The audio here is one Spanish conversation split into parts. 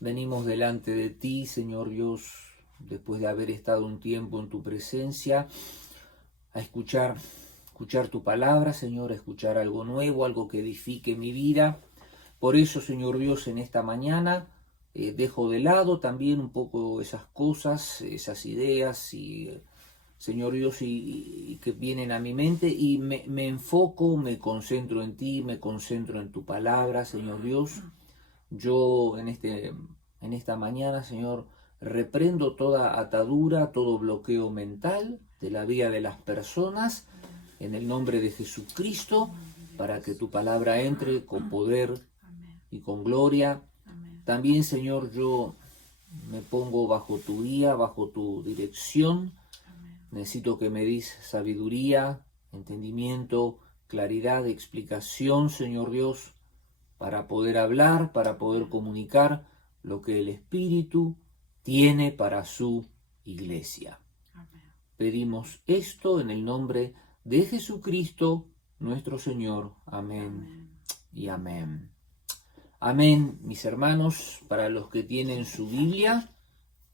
Venimos delante de ti, Señor Dios, después de haber estado un tiempo en tu presencia, a escuchar tu palabra, Señor, a escuchar algo nuevo, algo que edifique mi vida. Por eso, Señor Dios, en esta mañana dejo de lado también un poco esas cosas, esas ideas, Señor Dios, y que vienen a mi mente, y me enfoco, me concentro en ti, me concentro en tu palabra, Señor Dios. Yo en esta mañana, Señor, reprendo toda atadura, todo bloqueo mental de la vida de las personas, en el nombre de Jesucristo, para que tu palabra entre con poder y con gloria. También, Señor, yo me pongo bajo tu guía, bajo tu dirección. Necesito que me des sabiduría, entendimiento, claridad, explicación, Señor Dios, para poder hablar, para poder comunicar lo que el Espíritu tiene para su iglesia. Amén. Pedimos esto en el nombre de Jesucristo, nuestro Señor. Amén, amén y amén. Amén, mis hermanos, para los que tienen su Biblia,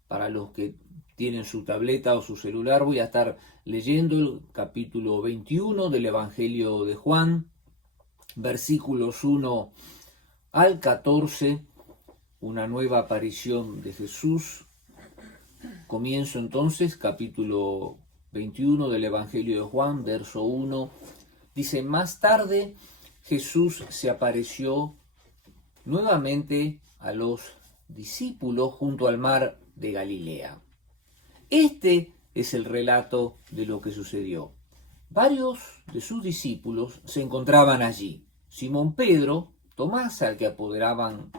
para los que tienen su tableta o su celular, voy a estar leyendo el capítulo 21 del Evangelio de Juan, versículos 1 al 14, una nueva aparición de Jesús. Comienzo entonces, capítulo 21 del Evangelio de Juan, verso 1. Dice: más tarde Jesús se apareció nuevamente a los discípulos junto al mar de Galilea. Este es el relato de lo que sucedió. Varios de sus discípulos se encontraban allí. Simón Pedro, Tomás, al que apodaban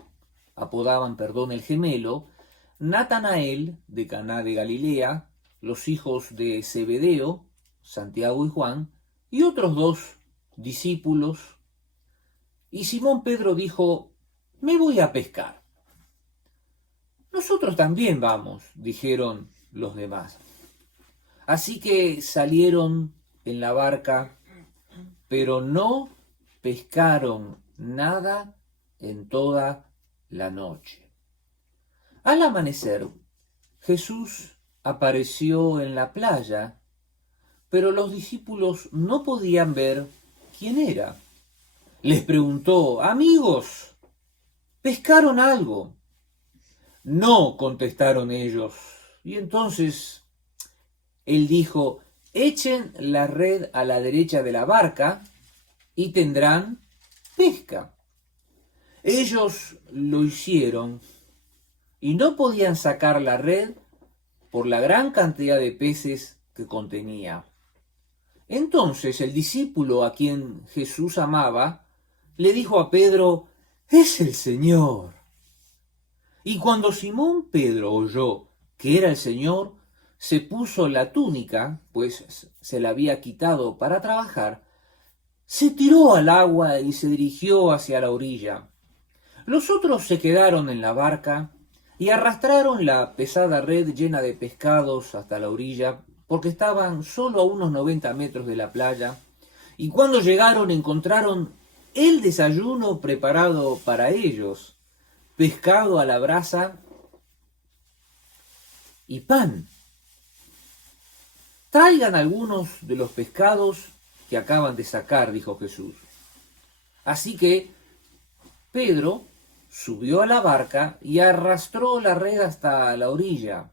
el gemelo, Natanael, de Caná de Galilea, los hijos de Zebedeo, Santiago y Juan, y otros 2 discípulos. Y Simón Pedro dijo: me voy a pescar. Nosotros también vamos, dijeron los demás. Así que salieron en la barca, pero no pescaron nada en toda la noche. Al amanecer, Jesús apareció en la playa, pero los discípulos no podían ver quién era. Les preguntó: amigos, ¿pescaron algo? No, contestaron ellos. Y entonces él dijo: echen la red a la derecha de la barca y tendrán pesca. Ellos lo hicieron y no podían sacar la red por la gran cantidad de peces que contenía. Entonces el discípulo a quien Jesús amaba le dijo a Pedro: es el Señor. Y cuando Simón Pedro oyó que era el Señor, se puso la túnica, pues se la había quitado para trabajar, se tiró al agua y se dirigió hacia la orilla. Los otros se quedaron en la barca y arrastraron la pesada red llena de pescados hasta la orilla, porque estaban solo a unos 90 metros de la playa, y cuando llegaron encontraron el desayuno preparado para ellos: pescado a la brasa y pan. Traigan algunos de los pescados que acaban de sacar, dijo Jesús. Así que Pedro subió a la barca y arrastró la red hasta la orilla.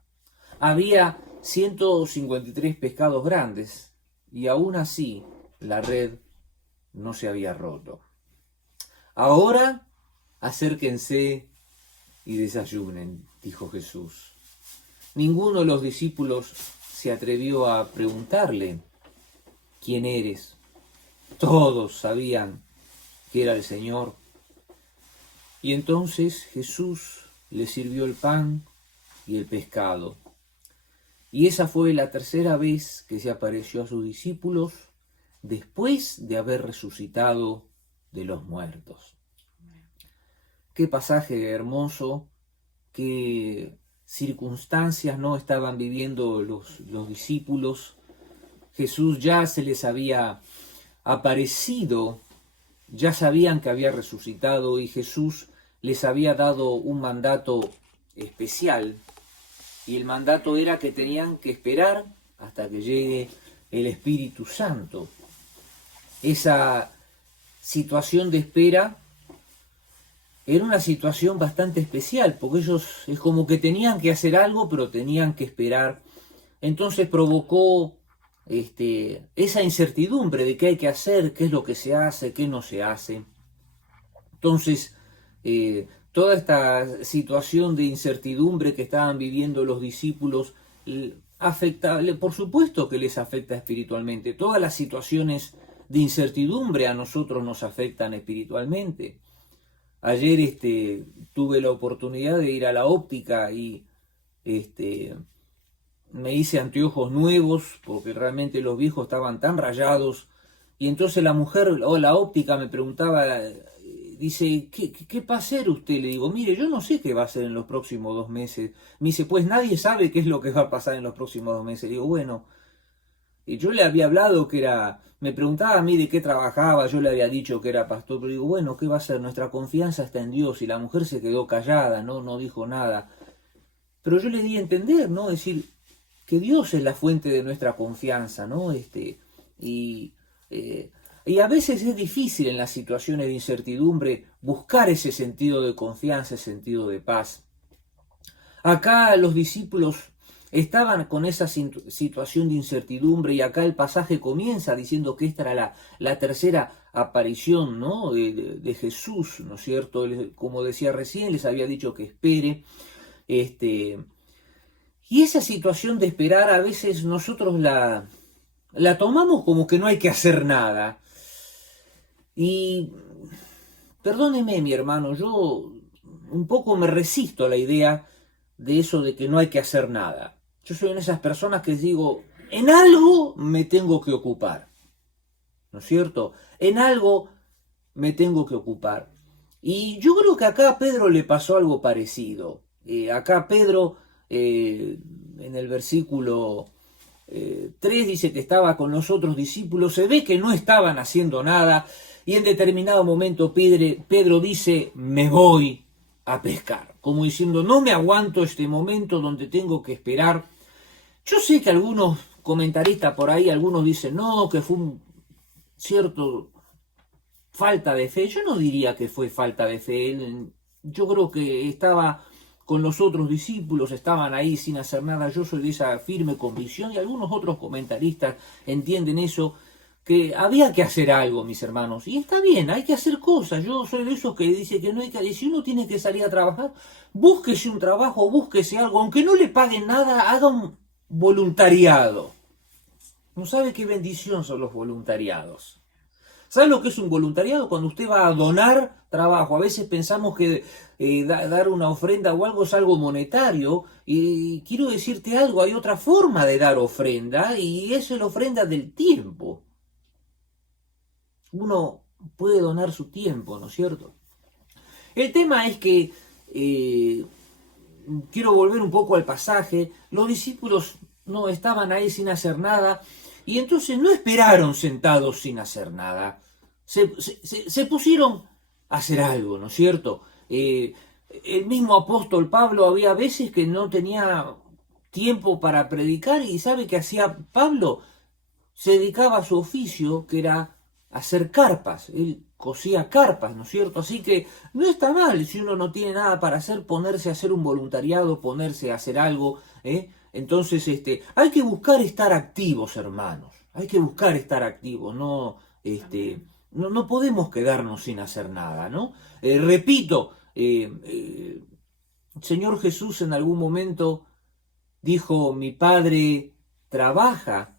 Había 153 pescados grandes y aún así la red no se había roto. Ahora acérquense y desayunen, dijo Jesús. Ninguno de los discípulos se atrevió a preguntarle: ¿quién eres? Todos sabían que era el Señor. Y entonces Jesús les sirvió el pan y el pescado. Y esa fue la tercera vez que se apareció a sus discípulos después de haber resucitado de los muertos. Qué pasaje hermoso, qué circunstancias no estaban viviendo los discípulos. Jesús ya se les había aparecido, ya sabían que había resucitado y Jesús les había dado un mandato especial y el mandato era que tenían que esperar hasta que llegue el Espíritu Santo. Esa situación de espera era una situación bastante especial, porque ellos es como que tenían que hacer algo, pero tenían que esperar. Entonces provocó esa incertidumbre de qué hay que hacer, qué es lo que se hace, qué no se hace. Entonces, toda esta situación de incertidumbre que estaban viviendo los discípulos afecta, por supuesto que les afecta espiritualmente. Todas las situaciones de incertidumbre a nosotros nos afectan espiritualmente. Ayer tuve la oportunidad de ir a la óptica y me hice anteojos nuevos porque realmente los viejos estaban tan rayados. Y entonces la mujer o la óptica me preguntaba, dice, ¿qué va a hacer usted? Le digo, mire, yo no sé qué va a hacer en los próximos 2 meses. Me dice, pues nadie sabe qué es lo que va a pasar en los próximos 2 meses. Le digo, bueno, y yo le había hablado que era, me preguntaba a mí de qué trabajaba, yo le había dicho que era pastor, pero digo, bueno, ¿qué va a hacer? Nuestra confianza está en Dios. Y la mujer se quedó callada, no dijo nada. Pero yo le di a entender, ¿no? Es decir, que Dios es la fuente de nuestra confianza, ¿no? Y, y a veces es difícil en las situaciones de incertidumbre buscar ese sentido de confianza, ese sentido de paz. Acá los discípulos estaban con esa situación de incertidumbre y acá el pasaje comienza diciendo que esta era la tercera aparición, ¿no? de Jesús, ¿no es cierto? Como decía recién, les había dicho que espere. Y esa situación de esperar a veces nosotros la tomamos como que no hay que hacer nada. Y perdóneme, mi hermano, yo un poco me resisto a la idea de eso de que no hay que hacer nada. Yo soy una de esas personas que digo, en algo me tengo que ocupar, ¿no es cierto? En algo me tengo que ocupar. Y yo creo que acá a Pedro le pasó algo parecido. Acá Pedro, en el versículo 3 dice que estaba con los otros discípulos, se ve que no estaban haciendo nada y en determinado momento Pedro dice, me voy a pescar, como diciendo, no me aguanto este momento donde tengo que esperar. Yo sé que algunos comentaristas por ahí, algunos dicen, no, que fue un cierto falta de fe. Yo no diría que fue falta de fe, yo creo que estaba con los otros discípulos, estaban ahí sin hacer nada. Yo soy de esa firme convicción y algunos otros comentaristas entienden eso, que había que hacer algo, mis hermanos, y está bien, hay que hacer cosas. Yo soy de esos que dice que no hay que, si uno tiene que salir a trabajar, búsquese un trabajo, búsquese algo, aunque no le paguen nada, haga un voluntariado. No sabe qué bendición son los voluntariados. ¿Sabe lo que es un voluntariado? Cuando usted va a donar trabajo. A veces pensamos que dar una ofrenda o algo es algo monetario. Y quiero decirte algo, hay otra forma de dar ofrenda y es la ofrenda del tiempo. Uno puede donar su tiempo, ¿no es cierto? El tema es que, quiero volver un poco al pasaje, los discípulos no estaban ahí sin hacer nada y entonces no esperaron sentados sin hacer nada. Se pusieron a hacer algo, ¿no es cierto? El mismo apóstol Pablo había veces que no tenía tiempo para predicar y ¿sabe qué hacía Pablo? Se dedicaba a su oficio, que era hacer carpas. Él cosía carpas, ¿no es cierto? Así que no está mal si uno no tiene nada para hacer, ponerse a hacer un voluntariado, ponerse a hacer algo, ¿eh? Entonces, hay que buscar estar activos, hermanos. Hay que buscar estar activos, no, no podemos quedarnos sin hacer nada, ¿no? Repito, Señor Jesús en algún momento dijo, mi Padre trabaja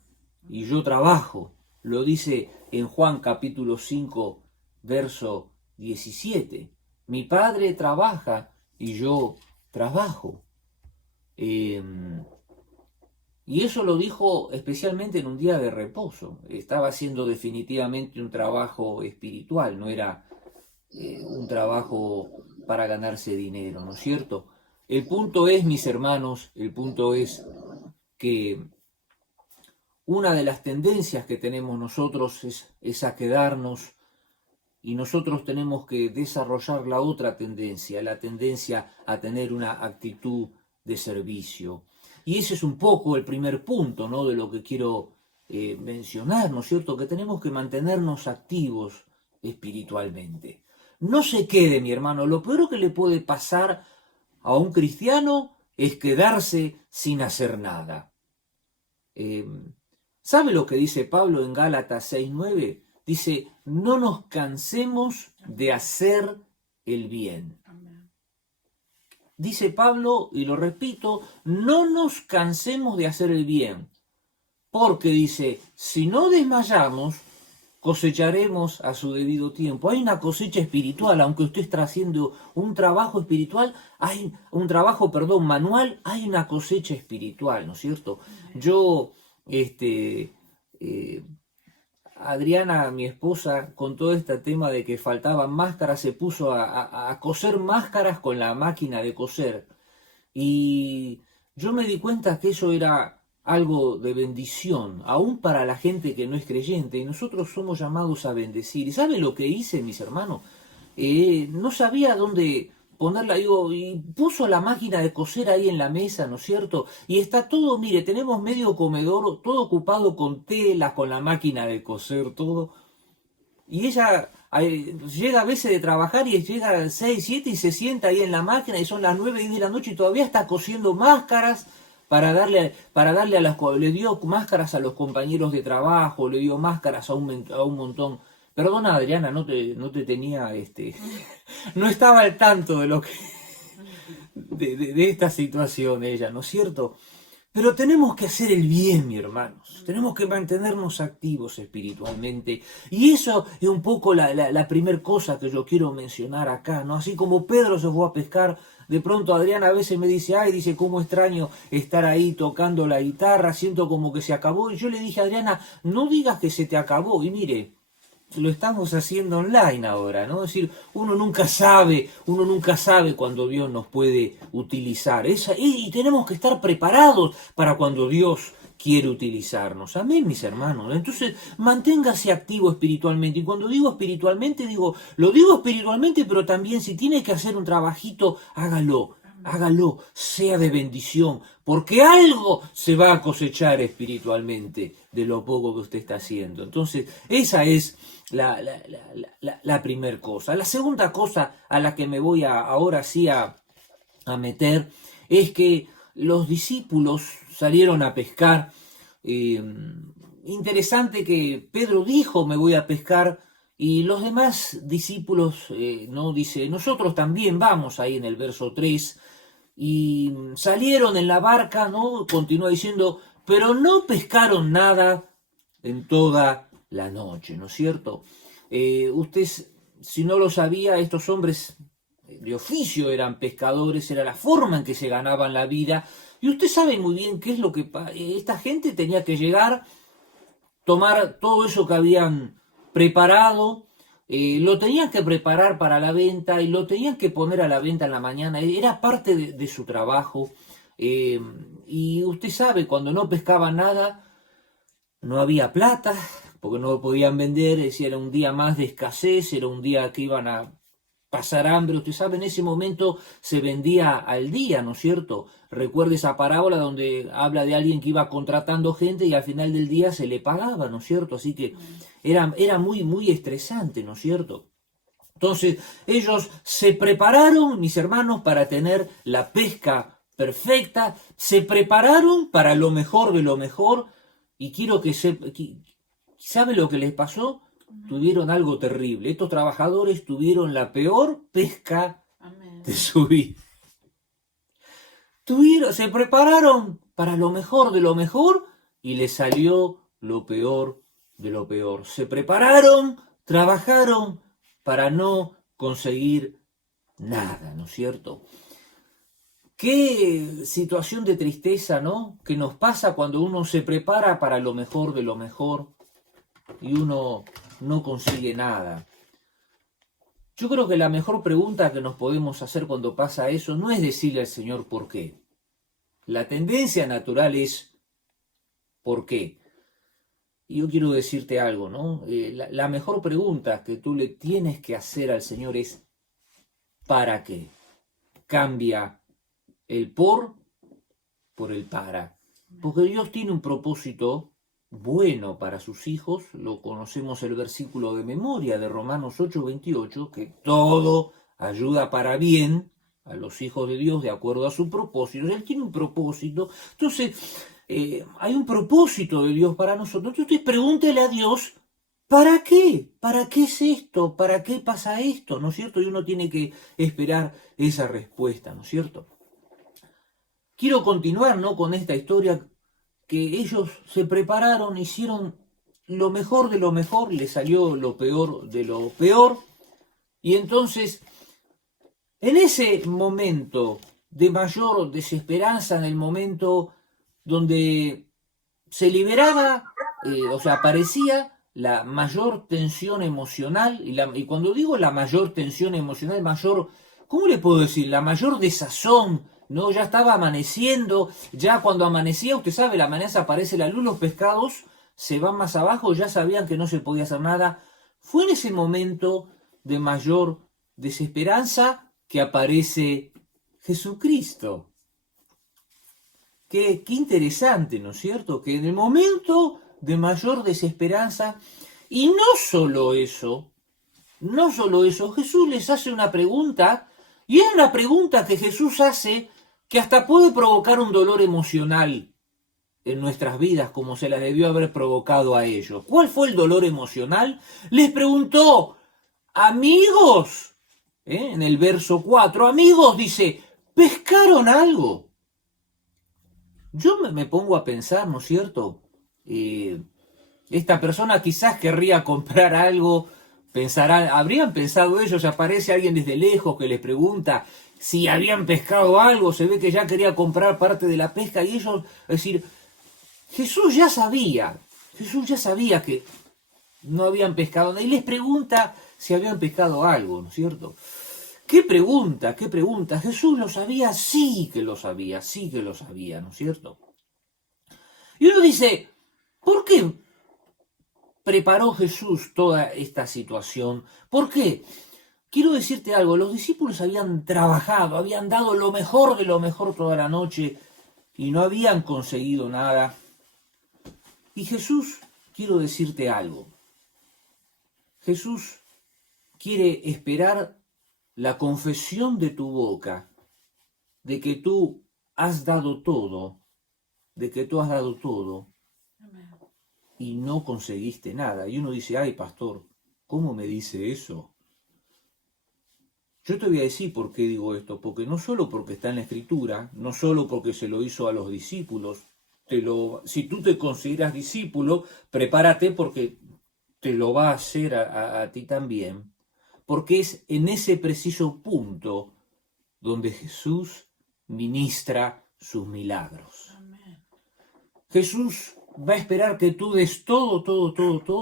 y yo trabajo. Lo dice en Juan capítulo 5, verso 17. Mi Padre trabaja y yo trabajo. Y eso lo dijo especialmente en un día de reposo. Estaba haciendo definitivamente un trabajo espiritual, no era un trabajo para ganarse dinero, ¿no es cierto? El punto es, mis hermanos, el punto es que una de las tendencias que tenemos nosotros es a quedarnos y nosotros tenemos que desarrollar la otra tendencia, la tendencia a tener una actitud de servicio. Y ese es un poco el primer punto, ¿no?, de lo que quiero mencionar, ¿no es cierto?, que tenemos que mantenernos activos espiritualmente. No se quede, mi hermano, lo peor que le puede pasar a un cristiano es quedarse sin hacer nada. ¿Sabe lo que dice Pablo en Gálatas 6:9? Dice, no nos cansemos de hacer el bien. Dice Pablo, y lo repito, no nos cansemos de hacer el bien, porque dice, si no desmayamos, cosecharemos a su debido tiempo. Hay una cosecha espiritual, aunque usted está haciendo un trabajo espiritual, hay un trabajo, manual, hay una cosecha espiritual, ¿no es cierto? Yo, Adriana, mi esposa, con todo este tema de que faltaban máscaras, se puso a coser máscaras con la máquina de coser. Y yo me di cuenta que eso era algo de bendición, aún para la gente que no es creyente, y nosotros somos llamados a bendecir. ¿Y sabe lo que hice, mis hermanos? No sabía dónde ponerla, digo, y puso la máquina de coser ahí en la mesa, ¿no es cierto? Y está todo, mire, tenemos medio comedor, todo ocupado con telas, con la máquina de coser, todo. Y ella llega a veces de trabajar y llega a las 6, 7 y se sienta ahí en la máquina y son las 9, 10 de la noche y todavía está cosiendo máscaras para darle a las... Le dio máscaras a los compañeros de trabajo, le dio máscaras a un montón. Perdona, Adriana, no te tenía... no estaba al tanto de lo que... de esta situación ella, ¿no es cierto? Pero tenemos que hacer el bien, mis hermanos. Tenemos que mantenernos activos espiritualmente. Y eso es un poco la primera cosa que yo quiero mencionar acá, ¿no? Así como Pedro se fue a pescar, de pronto Adriana a veces me dice, dice, cómo extraño estar ahí tocando la guitarra, siento como que se acabó. Y yo le dije a Adriana, no digas que se te acabó. Y mire, lo estamos haciendo online ahora, ¿no? Es decir, uno nunca sabe cuando Dios nos puede utilizar. Y tenemos que estar preparados para cuando Dios quiere utilizarnos. Amén, mis hermanos. Entonces, manténgase activo espiritualmente. Y cuando digo espiritualmente, lo digo espiritualmente, pero también si tiene que hacer un trabajito, hágalo. Hágalo, sea de bendición, porque algo se va a cosechar espiritualmente de lo poco que usted está haciendo. Entonces, esa es la primera cosa. La segunda cosa a la que me voy ahora sí a meter es que los discípulos salieron a pescar. Interesante que Pedro dijo, me voy a pescar, y los demás discípulos, no dice, nosotros también vamos, ahí en el verso 3, y salieron en la barca, ¿no? Continúa diciendo, pero no pescaron nada en toda la noche, ¿no es cierto? Usted, si no lo sabía, estos hombres de oficio eran pescadores, era la forma en que se ganaban la vida, y usted sabe muy bien qué es lo que esta gente tenía que llegar, tomar todo eso que habían preparado, lo tenían que preparar para la venta y lo tenían que poner a la venta en la mañana, era parte de su trabajo, y usted sabe, cuando no pescaban nada, no había plata, porque no lo podían vender, era un día más de escasez, era un día que iban a pasar hambre. Usted sabe, en ese momento se vendía al día, ¿no es cierto? Recuerde esa parábola donde habla de alguien que iba contratando gente y al final del día se le pagaba, ¿no es cierto? Así que era muy, muy estresante, ¿no es cierto? Entonces, ellos se prepararon, mis hermanos, para tener la pesca perfecta, se prepararon para lo mejor de lo mejor, y quiero que ¿sabe lo que les pasó? Tuvieron algo terrible. Estos trabajadores tuvieron la peor pesca de su vida. Se prepararon para lo mejor de lo mejor y les salió lo peor de lo peor. Se prepararon, trabajaron para no conseguir nada, ¿no es cierto? Qué situación de tristeza, ¿no? Que nos pasa cuando uno se prepara para lo mejor de lo mejor y uno no consigue nada. Yo creo que la mejor pregunta que nos podemos hacer cuando pasa eso no es decirle al Señor por qué. La tendencia natural es ¿por qué? Y yo quiero decirte algo, ¿no? La mejor pregunta que tú le tienes que hacer al Señor es ¿para qué? Cambia el por el para. Porque Dios tiene un propósito bueno para sus hijos. Lo conocemos el versículo de memoria de Romanos 8:28, que todo ayuda para bien a los hijos de Dios de acuerdo a su propósito. Él tiene un propósito. Entonces, hay un propósito de Dios para nosotros. Entonces, pregúntele a Dios, ¿para qué? ¿Para qué es esto? ¿Para qué pasa esto? ¿No es cierto? Y uno tiene que esperar esa respuesta, ¿no es cierto? Quiero continuar, ¿no?, con esta historia que ellos se prepararon, hicieron lo mejor de lo mejor, les salió lo peor de lo peor, y entonces, en ese momento de mayor desesperanza, en el momento donde se liberaba, o sea, aparecía la mayor tensión emocional, y cuando digo la mayor tensión emocional, mayor, ¿cómo le puedo decir? La mayor desazón, ¿no? Ya estaba amaneciendo, ya cuando amanecía, usted sabe, la mañana aparece la luz, los pescados se van más abajo, ya sabían que no se podía hacer nada. Fue en ese momento de mayor desesperanza que aparece Jesucristo. Qué interesante, ¿no es cierto? Que en el momento de mayor desesperanza, y no solo eso, Jesús les hace una pregunta, y es una pregunta que Jesús hace que hasta puede provocar un dolor emocional en nuestras vidas, como se las debió haber provocado a ellos. ¿Cuál fue el dolor emocional? Les preguntó, amigos, en el verso 4, amigos, dice, ¿pescaron algo? Yo me pongo a pensar, ¿no es cierto? Esta persona quizás querría comprar algo, pensarán, habrían pensado ellos, aparece alguien desde lejos que les pregunta si habían pescado algo, se ve que ya quería comprar parte de la pesca y ellos, es decir, Jesús ya sabía que no habían pescado nada y les pregunta si habían pescado algo, ¿no es cierto? ¿Qué pregunta? ¿Qué pregunta? Jesús lo sabía, sí que lo sabía, sí que lo sabía, ¿no es cierto? Y uno dice, ¿por qué preparó Jesús toda esta situación? ¿Por qué? Quiero decirte algo, los discípulos habían trabajado, habían dado lo mejor de lo mejor toda la noche y no habían conseguido nada. Y Jesús, quiero decirte algo, Jesús quiere esperar la confesión de tu boca de que tú has dado todo, de que tú has dado todo y no conseguiste nada. Y uno dice, ay, pastor, ¿cómo me dice eso? Yo te voy a decir por qué digo esto, porque no solo porque está en la Escritura, no solo porque se lo hizo a los discípulos, si tú te consideras discípulo, prepárate porque te lo va a hacer a ti también, porque es en ese preciso punto donde Jesús ministra sus milagros. Amén. Jesús va a esperar que tú des todo,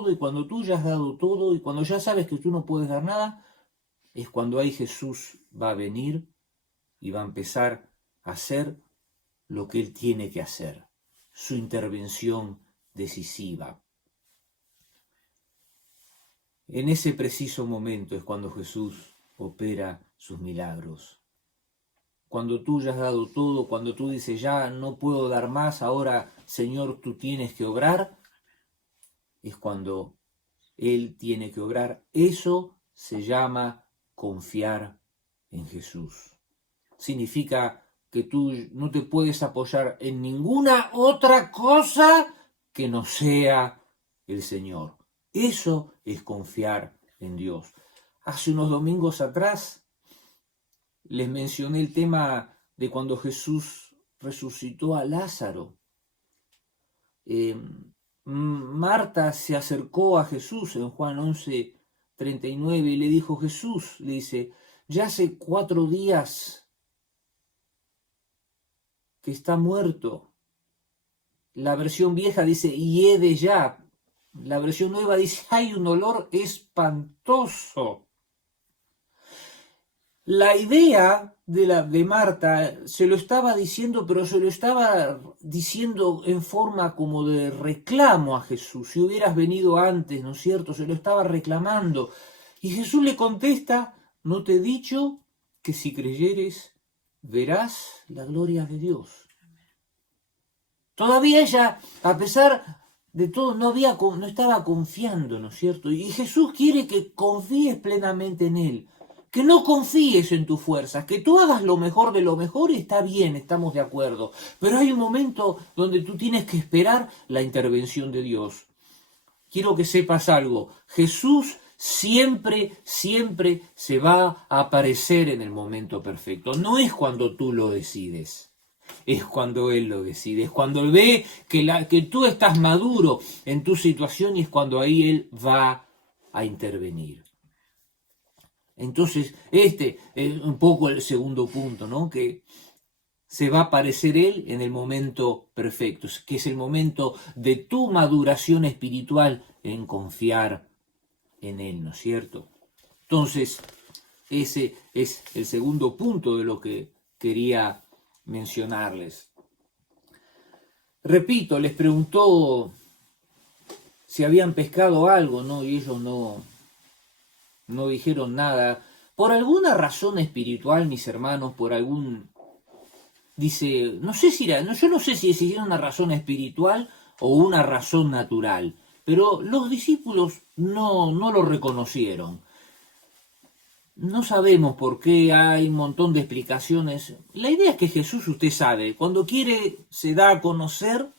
y cuando tú ya has dado todo, y cuando ya sabes que tú no puedes dar nada, es cuando ahí Jesús va a venir y va a empezar a hacer lo que Él tiene que hacer, su intervención decisiva. En ese preciso momento es cuando Jesús opera sus milagros. Cuando tú ya has dado todo, cuando tú dices, ya no puedo dar más, ahora, Señor, tú tienes que obrar, es cuando Él tiene que obrar. Eso se llama confiar en Jesús. Significa que tú no te puedes apoyar en ninguna otra cosa que no sea el Señor. Eso es confiar en Dios. Hace unos domingos atrás les mencioné el tema de cuando Jesús resucitó a Lázaro. Marta se acercó a Jesús en Juan 11:39 y le dijo, Jesús, le dice, ya hace 4 días que está muerto. La versión vieja dice, hiede ya. La versión nueva dice, hay un olor espantoso. la idea de Marta se lo estaba diciendo, pero se lo estaba diciendo en forma como de reclamo a Jesús. Si hubieras venido antes, ¿no es cierto? Se lo estaba reclamando. Y Jesús le contesta, ¿no te he dicho que si creyeres verás la gloria de Dios? Todavía ella, a pesar de todo, no estaba confiando, ¿no es cierto? Y Jesús quiere que confíes plenamente en Él, que no confíes en tus fuerzas, que tú hagas lo mejor de lo mejor y está bien, estamos de acuerdo. Pero hay un momento donde tú tienes que esperar la intervención de Dios. Quiero que sepas algo, Jesús siempre, siempre se va a aparecer en el momento perfecto. No es cuando tú lo decides. Es cuando Él lo decide, es cuando Él ve que tú estás maduro en tu situación y es cuando ahí Él va a intervenir. Entonces, este es un poco el segundo punto, ¿no? Que se va a aparecer Él en el momento perfecto, que es el momento de tu maduración espiritual en confiar en Él, ¿no es cierto? Entonces, ese es el segundo punto de lo que quería mencionarles. Repito, les preguntó si habían pescado algo, ¿no? Y ellos no dijeron nada. Por alguna razón espiritual, mis hermanos, por algún... Dice, no sé si era, no, yo no sé si era una razón espiritual o una razón natural, pero los discípulos no lo reconocieron. No sabemos por qué, hay un montón de explicaciones. La idea es que Jesús, usted sabe, cuando quiere se da a conocer,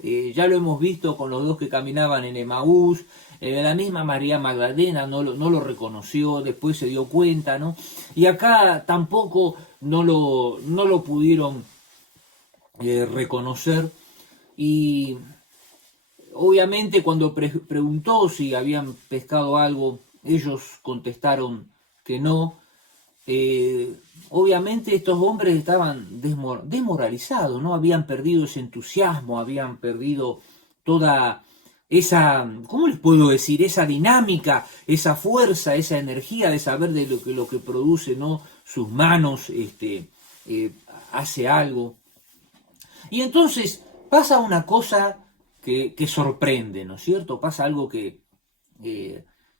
ya lo hemos visto con los dos que caminaban en Emaús, la misma María Magdalena no lo reconoció, después se dio cuenta, ¿no? Y acá tampoco no lo pudieron reconocer. Y obviamente cuando preguntó si habían pescado algo, ellos contestaron que no. Obviamente estos hombres estaban desmoralizados, ¿no? Habían perdido ese entusiasmo, habían perdido toda esa, ¿cómo les puedo decir? Esa dinámica, esa fuerza, esa energía de saber de lo que produce, ¿no? Sus manos, hace algo. Y entonces pasa una cosa que sorprende, ¿no es cierto? Pasa algo que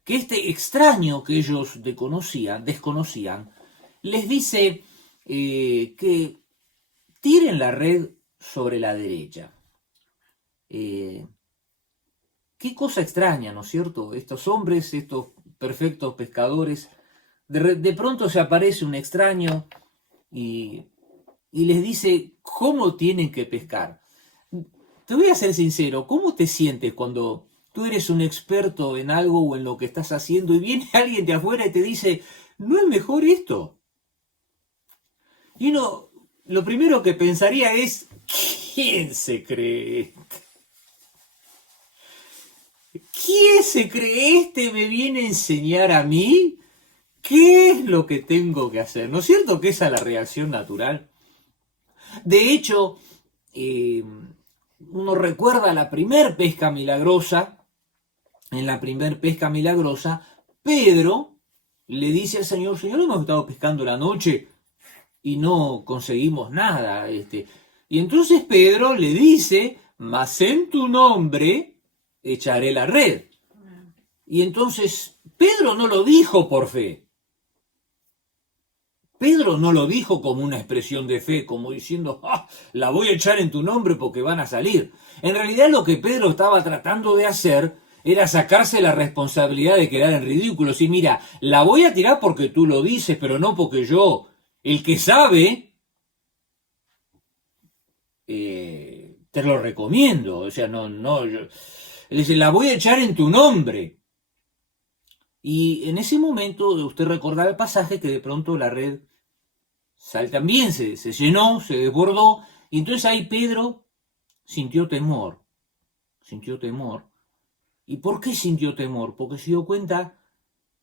este extraño que ellos desconocían, les dice que tiren la red sobre la derecha. Qué cosa extraña, ¿no es cierto? Estos hombres, estos perfectos pescadores, de pronto se aparece un extraño y les dice cómo tienen que pescar. Te voy a ser sincero, ¿cómo te sientes cuando tú eres un experto en algo o en lo que estás haciendo y viene alguien de afuera y te dice, ¿no es mejor esto? Y uno, lo primero que pensaría es, ¿quién se cree? ¿Quién se cree este me viene a enseñar a mí qué es lo que tengo que hacer? ¿No es cierto que esa es la reacción natural? De hecho, uno recuerda la primer pesca milagrosa. En la primer pesca milagrosa, Pedro le dice al Señor, Señor, hemos estado pescando la noche y no conseguimos nada. Y entonces Pedro le dice, mas en tu nombre echaré la red. Y entonces Pedro no lo dijo por fe. Pedro no lo dijo como una expresión de fe, como diciendo, la voy a echar en tu nombre porque van a salir. En realidad lo que Pedro estaba tratando de hacer era sacarse la responsabilidad de quedar en ridículo. Sí, mira, la voy a tirar porque tú lo dices, pero no porque yo. El que sabe, te lo recomiendo. O sea, él dice, la voy a echar en tu nombre. Y en ese momento, usted recordará el pasaje que de pronto la red también se llenó, se desbordó, y entonces ahí Pedro sintió temor. ¿Y por qué sintió temor? Porque se dio cuenta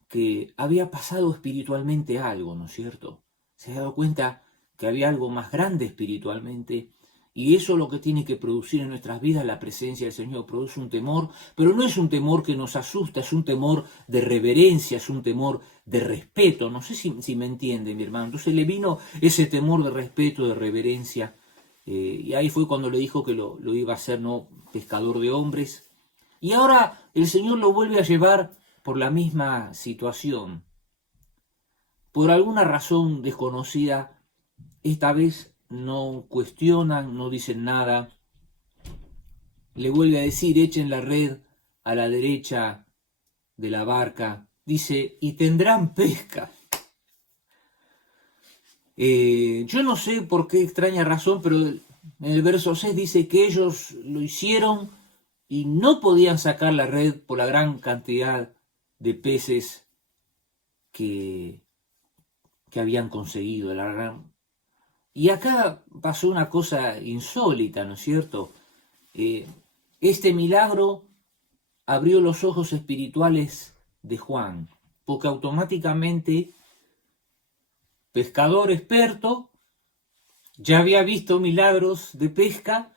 que había pasado espiritualmente algo, ¿no es cierto? Se ha dado cuenta que había algo más grande espiritualmente Y eso es lo que tiene que producir en nuestras vidas la presencia del Señor. Produce un temor, pero no es un temor que nos asusta, es un temor de reverencia, es un temor de respeto. No sé si me entiende, mi hermano. Entonces le vino ese temor de respeto, de reverencia. Y ahí fue cuando le dijo que lo iba a hacer, ¿no?, pescador de hombres. Y ahora el Señor lo vuelve a llevar por la misma situación. Por alguna razón desconocida, esta vez no cuestionan, no dicen nada. Le vuelve a decir, echen la red a la derecha de la barca. Dice, y tendrán pesca. Yo no sé por qué extraña razón, pero en el verso 6 dice que ellos lo hicieron y no podían sacar la red por la gran cantidad de peces que habían conseguido. Y acá pasó una cosa insólita, ¿no es cierto? Este milagro abrió los ojos espirituales de Juan, porque automáticamente, pescador experto, ya había visto milagros de pesca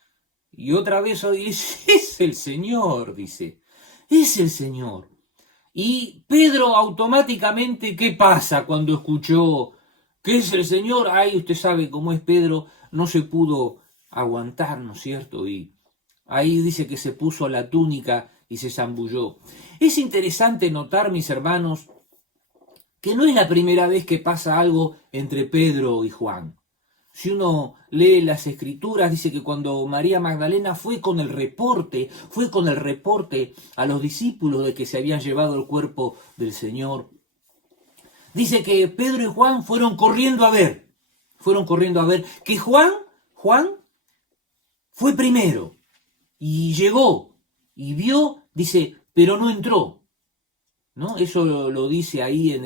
y otra vez hoy dice, es el Señor, dice, es el Señor. Y Pedro automáticamente, ¿qué pasa cuando escuchó que es el Señor? Ay, usted sabe cómo es Pedro, no se pudo aguantar, ¿no es cierto? Y ahí dice que se puso la túnica y se zambulló. Es interesante notar, mis hermanos, que no es la primera vez que pasa algo entre Pedro y Juan. Si uno lee las escrituras, dice que cuando María Magdalena fue con el reporte a los discípulos de que se habían llevado el cuerpo del Señor, dice que Pedro y Juan fueron corriendo a ver que Juan fue primero y llegó y vio, dice, pero no entró, ¿no? Eso lo dice ahí en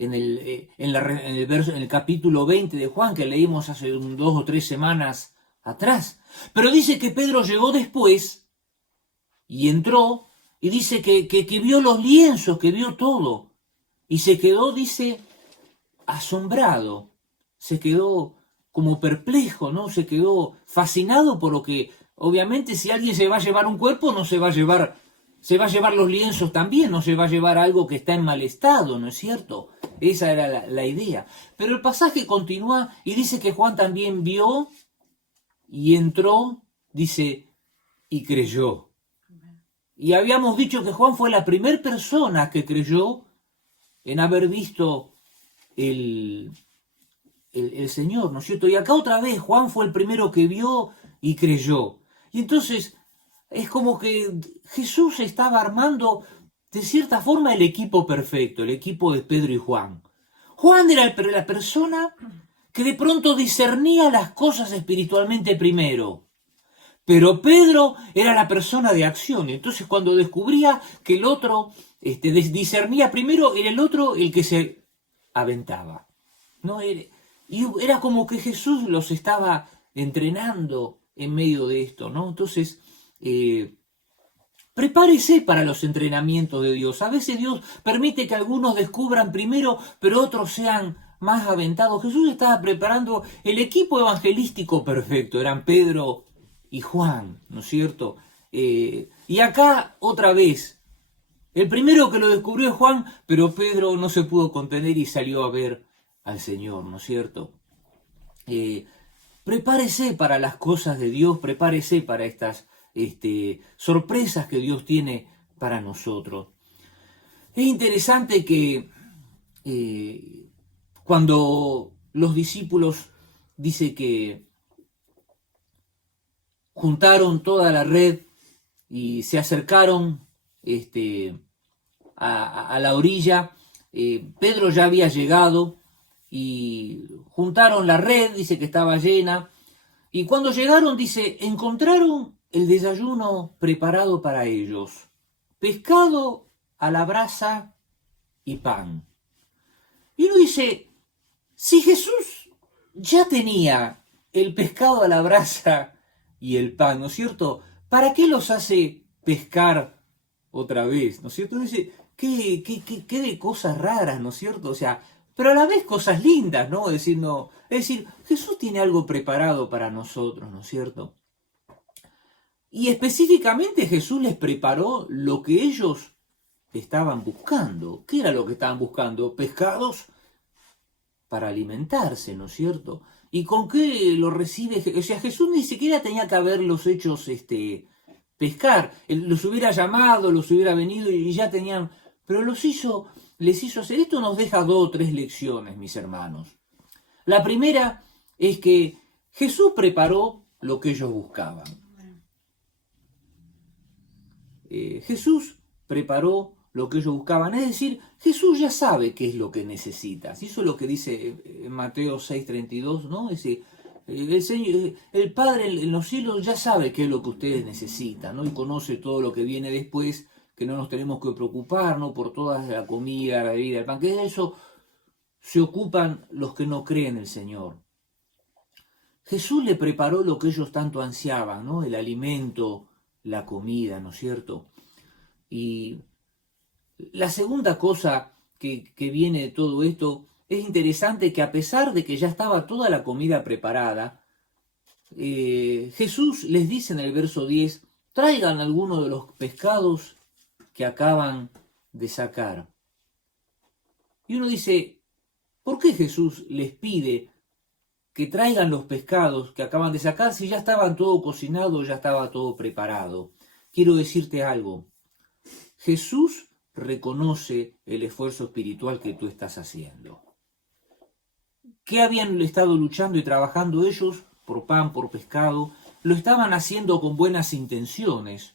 en el capítulo 20 de Juan, que leímos hace 2 o 3 semanas atrás. Pero dice que Pedro llegó después y entró y dice que vio los lienzos, que vio todo. Y se quedó, dice, asombrado. Se quedó como perplejo, ¿no? Se quedó fascinado por lo que, obviamente, si alguien se va a llevar un cuerpo, no se va a llevar los lienzos también, no se va a llevar algo que está en mal estado, ¿no es cierto? Esa era la idea. Pero el pasaje continúa y dice que Juan también vio y entró, dice, y creyó. Y habíamos dicho que Juan fue la primera persona que creyó en haber visto el Señor, ¿no es cierto? Y acá otra vez Juan fue el primero que vio y creyó. Y entonces es como que Jesús estaba armando de cierta forma el equipo perfecto, el equipo de Pedro y Juan. Juan era la persona que de pronto discernía las cosas espiritualmente primero. Pero Pedro era la persona de acción. Entonces cuando descubría que el otro discernía primero, era el otro el que se aventaba, ¿no? Y era como que Jesús los estaba entrenando en medio de esto, ¿no? Entonces, prepárese para los entrenamientos de Dios. A veces Dios permite que algunos descubran primero, pero otros sean más aventados. Jesús estaba preparando el equipo evangelístico perfecto. Eran Pedro y Juan, ¿no es cierto? Y acá otra vez, el primero que lo descubrió es Juan, pero Pedro no se pudo contener y salió a ver al Señor, ¿no es cierto? Prepárese para las cosas de Dios, prepárese para estas sorpresas que Dios tiene para nosotros. Es interesante que cuando los discípulos dice que juntaron toda la red y se acercaron a la orilla, Pedro ya había llegado y juntaron la red, dice que estaba llena, y cuando llegaron, dice, encontraron el desayuno preparado para ellos, pescado a la brasa y pan. Y uno dice, si Jesús ya tenía el pescado a la brasa y el pan, ¿no es cierto? ¿Para qué los hace pescar otra vez? ¿No es cierto? Dice, qué de cosas raras, ¿no es cierto? O sea, pero a la vez cosas lindas, ¿no? Es decir, Jesús tiene algo preparado para nosotros, ¿no es cierto? Y específicamente Jesús les preparó lo que ellos estaban buscando. ¿Qué era lo que estaban buscando? Pescados para alimentarse, ¿no es cierto? ¿Y con qué lo recibe? O sea, Jesús ni siquiera tenía que haberlos hechos pescar. Él los hubiera llamado, los hubiera venido y ya tenían... Pero les hizo hacer. Esto nos deja 2 o 3 lecciones, mis hermanos. La primera es que Jesús preparó lo que ellos buscaban. Jesús preparó lo que ellos buscaban. Es decir, Jesús ya sabe qué es lo que necesitas. Y eso es lo que dice en Mateo 6:32, ¿no? Es decir, el Padre en los cielos ya sabe qué es lo que ustedes necesitan, ¿no? Y conoce todo lo que viene después, que no nos tenemos que preocupar, ¿no? Por toda la comida, la bebida, el pan, que de eso se ocupan los que no creen en el Señor. Jesús le preparó lo que ellos tanto ansiaban, ¿no? El alimento, la comida, ¿no es cierto? Y la segunda cosa que viene de todo esto, es interesante que a pesar de que ya estaba toda la comida preparada, Jesús les dice en el verso 10, traigan alguno de los pescados que acaban de sacar. Y uno dice, ¿por qué Jesús les pide que traigan los pescados que acaban de sacar si ya estaban todo cocinado, ya estaba todo preparado? Quiero decirte algo. Jesús reconoce el esfuerzo espiritual que tú estás haciendo. ¿Qué habían estado luchando y trabajando ellos? Por pan, por pescado. Lo estaban haciendo con buenas intenciones.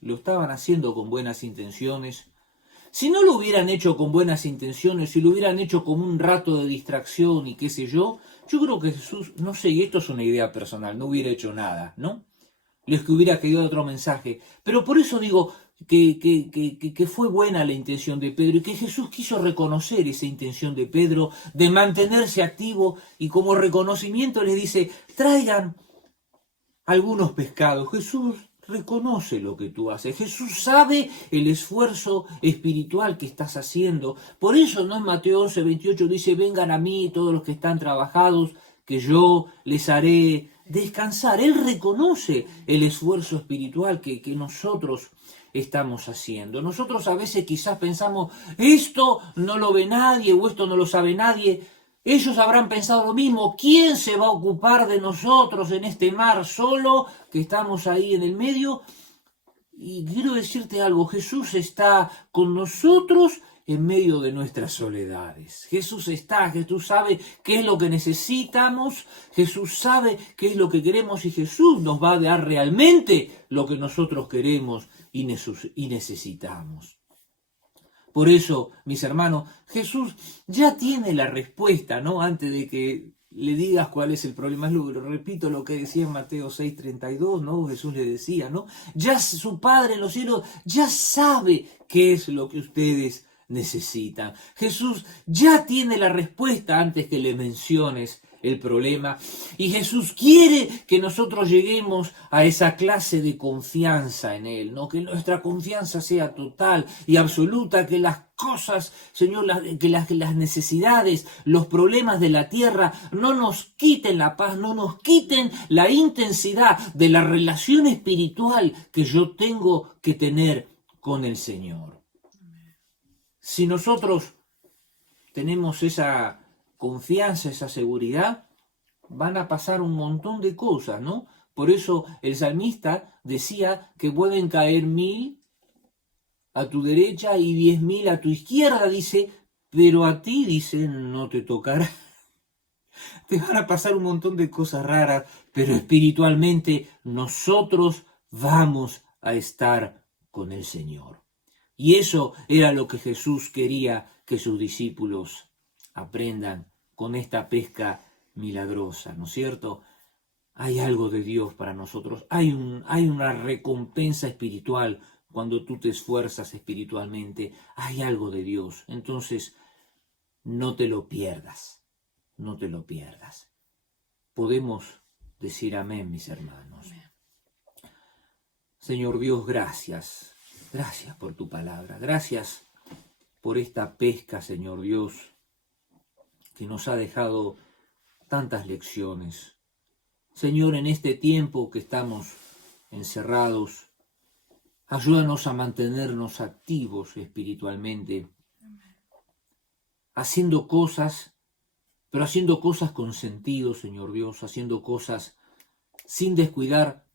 Si no lo hubieran hecho con buenas intenciones, si lo hubieran hecho como un rato de distracción y qué sé yo creo que Jesús, no sé, y esto es una idea personal, no hubiera hecho nada, ¿no? Les que hubiera querido otro mensaje. Pero por eso digo que fue buena la intención de Pedro y que Jesús quiso reconocer esa intención de Pedro de mantenerse activo y como reconocimiento les dice, traigan algunos pescados. Jesús reconoce lo que tú haces. Jesús sabe el esfuerzo espiritual que estás haciendo. Por eso, ¿no? En Mateo 11:28 dice, vengan a mí todos los que están trabajados, que yo les haré descansar. Él reconoce el esfuerzo espiritual que nosotros estamos haciendo. Nosotros a veces quizás pensamos, esto no lo ve nadie o esto no lo sabe nadie. Ellos habrán pensado lo mismo. ¿Quién se va a ocupar de nosotros en este mar solo que estamos ahí en el medio? Y quiero decirte algo, Jesús está con nosotros en medio de nuestras soledades. Jesús sabe qué es lo que necesitamos, Jesús sabe qué es lo que queremos y Jesús nos va a dar realmente lo que nosotros queremos y necesitamos. Por eso, mis hermanos, Jesús ya tiene la respuesta, ¿no? Antes de que le digas cuál es el problema. Repito lo que decía en Mateo 6:32, ¿no? Jesús le decía, ¿no? Ya su Padre en los cielos ya sabe qué es lo que ustedes necesitan. Jesús ya tiene la respuesta antes que le menciones el problema. Y Jesús quiere que nosotros lleguemos a esa clase de confianza en Él, ¿no? Que nuestra confianza sea total y absoluta, que las cosas, Señor, que las necesidades, los problemas de la tierra no nos quiten la paz, no nos quiten la intensidad de la relación espiritual que yo tengo que tener con el Señor. Si nosotros tenemos esa confianza, esa seguridad, van a pasar un montón de cosas, ¿no? Por eso el salmista decía que pueden caer 1000 a tu derecha y 10.000 a tu izquierda, dice, pero a ti, dice, no te tocará. Te van a pasar un montón de cosas raras, pero espiritualmente nosotros vamos a estar con el Señor. Y eso era lo que Jesús quería que sus discípulos aprendan con esta pesca milagrosa, ¿no es cierto? Hay algo de Dios para nosotros, hay una recompensa espiritual cuando tú te esfuerzas espiritualmente, hay algo de Dios. Entonces, no te lo pierdas, no te lo pierdas. Podemos decir amén, mis hermanos. Señor Dios, gracias, gracias por tu palabra, gracias por esta pesca, Señor Dios, que nos ha dejado tantas lecciones. Señor, en este tiempo que estamos encerrados, ayúdanos a mantenernos activos espiritualmente, haciendo cosas, pero haciendo cosas con sentido, Señor Dios, haciendo cosas sin descuidar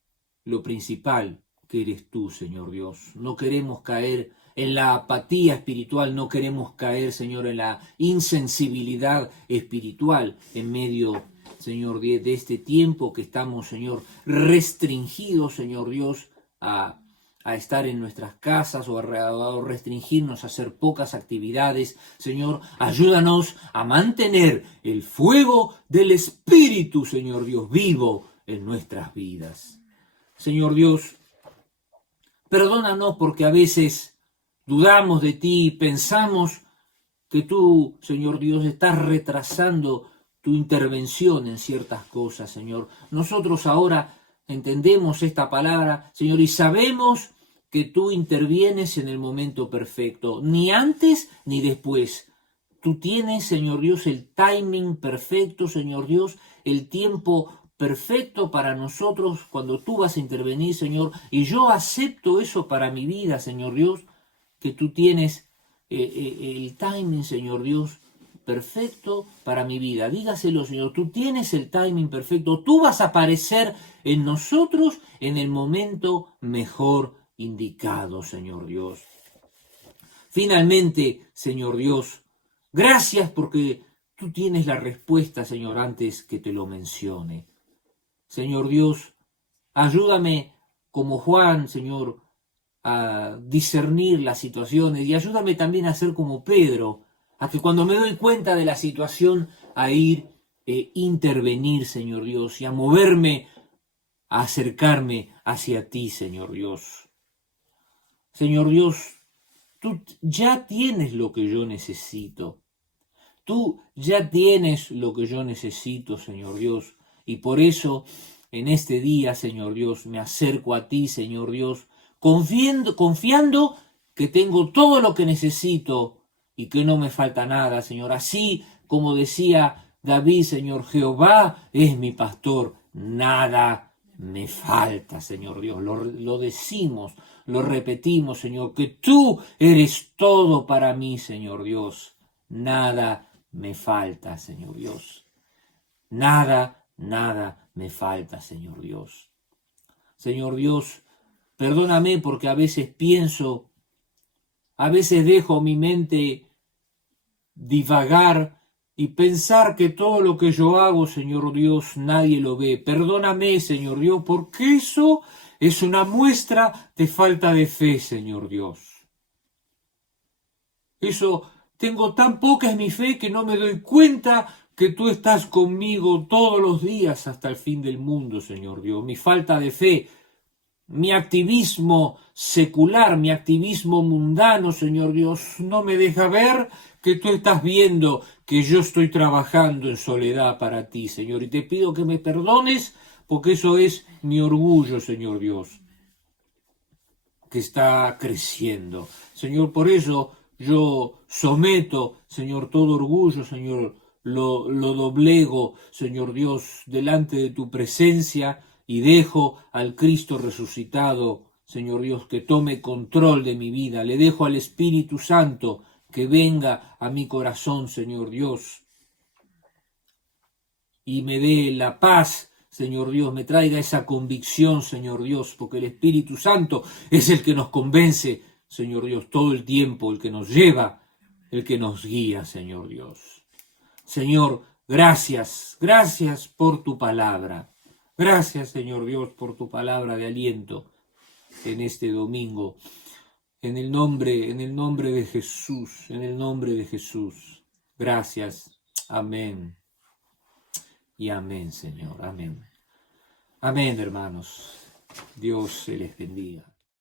lo principal, que eres tú, Señor Dios. No queremos caer en la apatía espiritual, no queremos caer, Señor, en la insensibilidad espiritual en medio, Señor, de este tiempo que estamos, Señor, restringidos, Señor Dios, a estar en nuestras casas o a restringirnos a hacer pocas actividades. Señor, ayúdanos a mantener el fuego del Espíritu, Señor Dios, vivo en nuestras vidas. Señor Dios, perdónanos porque a veces dudamos de ti y pensamos que tú, Señor Dios, estás retrasando tu intervención en ciertas cosas, Señor. Nosotros ahora entendemos esta palabra, Señor, y sabemos que tú intervienes en el momento perfecto, ni antes ni después. Tú tienes, Señor Dios, el timing perfecto, Señor Dios, el tiempo perfecto para nosotros cuando tú vas a intervenir, Señor, y yo acepto eso para mi vida, Señor Dios, que tú tienes el timing, Señor Dios, perfecto para mi vida. Dígaselo, Señor, tú tienes el timing perfecto, tú vas a aparecer en nosotros en el momento mejor indicado, Señor Dios. Finalmente, Señor Dios, gracias porque tú tienes la respuesta, Señor, antes que te lo mencione. Señor Dios, ayúdame como Juan, Señor, a discernir las situaciones y ayúdame también a ser como Pedro, a que cuando me doy cuenta de la situación, a ir intervenir, Señor Dios, y a moverme, a acercarme hacia ti, Señor Dios. Señor Dios, tú ya tienes lo que yo necesito. Tú ya tienes lo que yo necesito, Señor Dios. Y por eso, en este día, Señor Dios, me acerco a ti, Señor Dios, confiando que tengo todo lo que necesito y que no me falta nada, Señor. Así como decía David, Señor, Jehová es mi pastor, nada me falta, Señor Dios. Lo decimos, lo repetimos, Señor, que tú eres todo para mí, Señor Dios. Nada me falta, Señor Dios. Nada me falta, Señor Dios. Señor Dios, perdóname porque a veces pienso, a veces dejo mi mente divagar y pensar que todo lo que yo hago, Señor Dios, nadie lo ve. Perdóname, Señor Dios, porque eso es una muestra de falta de fe, Señor Dios. Eso, tengo tan poca en mi fe que no me doy cuenta que tú estás conmigo todos los días hasta el fin del mundo, Señor Dios. Mi falta de fe, mi activismo secular, mi activismo mundano, Señor Dios, no me deja ver que tú estás viendo que yo estoy trabajando en soledad para ti, Señor. Y te pido que me perdones porque eso es mi orgullo, Señor Dios, que está creciendo. Señor, por eso yo someto, Señor, todo orgullo, Señor, lo doblego, Señor Dios, delante de tu presencia y dejo al Cristo resucitado, Señor Dios, que tome control de mi vida. Le dejo al Espíritu Santo que venga a mi corazón, Señor Dios, y me dé la paz, Señor Dios, me traiga esa convicción, Señor Dios, porque el Espíritu Santo es el que nos convence, Señor Dios, todo el tiempo, el que nos lleva, el que nos guía, Señor Dios. Señor, gracias por tu palabra. Gracias, Señor Dios, por tu palabra de aliento en este domingo. En el nombre de Jesús, en el nombre de Jesús. Gracias. Amén. Y amén, Señor. Amén. Amén, hermanos. Dios se les bendiga.